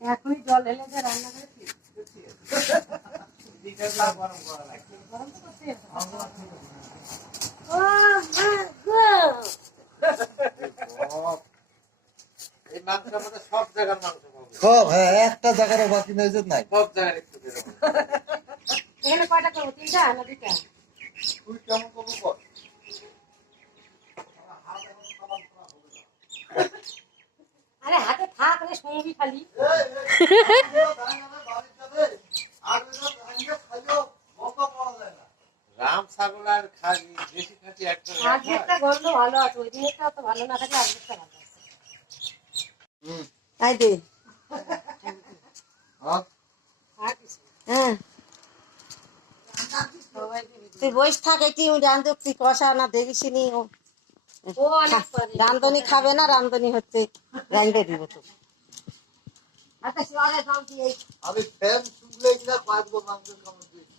এখনই জল এলে যে রান্না করেছি সব জায়গার মাংস সব, হ্যাঁ, একটা জায়গারও বাকি নেই যে নাই। সব জায়গায় একটু এখানে কয়টা করবো? 3টা না 2টা? তুই কেমন করবো বল? আরে হাতে থাক রে সঙ্গী খালি। রাম ছাগল আর খাসি দেশি খাসি একটা আজকেরটা গন্ধ ভালো আছে, ওই দিনেরটা অত ভালো না থাকলে আজকেরটা ভালো আছে। তাই দে। হ্যাঁ তুই বস থাক, কি রান্ধব তুই কষা না দেখিস নি। রান্ধনি খাবে না, রান্ধনি হচ্ছে রান্ধে দিব তো। আমি ফ্যান শুনলেই না পাঁচবো মাংসের কামড় দিয়েছি।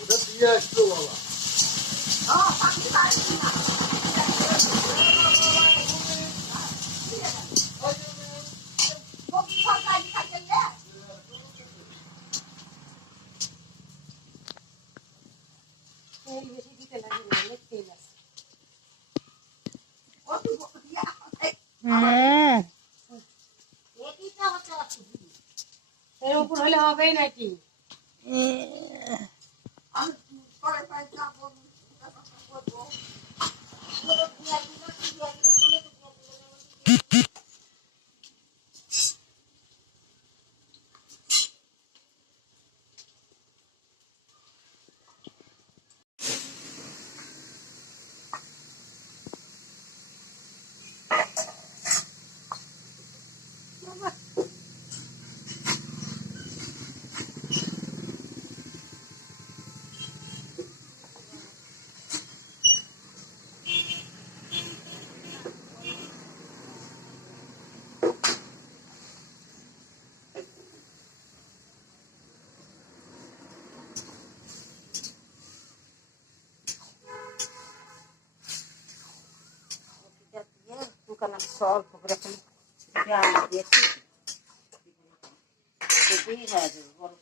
ওটা দিয়ে আসলো বাবা। এর উপর হলে হবেই নাকি? স্বল্প করে দিয়েছি, বড়